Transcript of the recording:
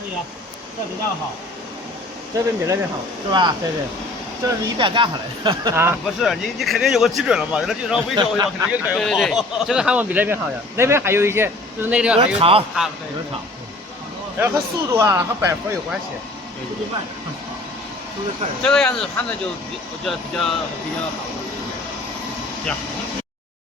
可以啊，这比较好，这边比那边好，是吧？对对。这是一边干下来的啊，不是你肯定有个基准了嘛，那基本上微调肯定越改越对对对好。，这个汉文比那边好的，那边还有一些，就是那个地方还有长，对，有点长，然后和速度啊和摆幅有关系。速度慢，速度快。这个样子看着就我觉得比较好。行。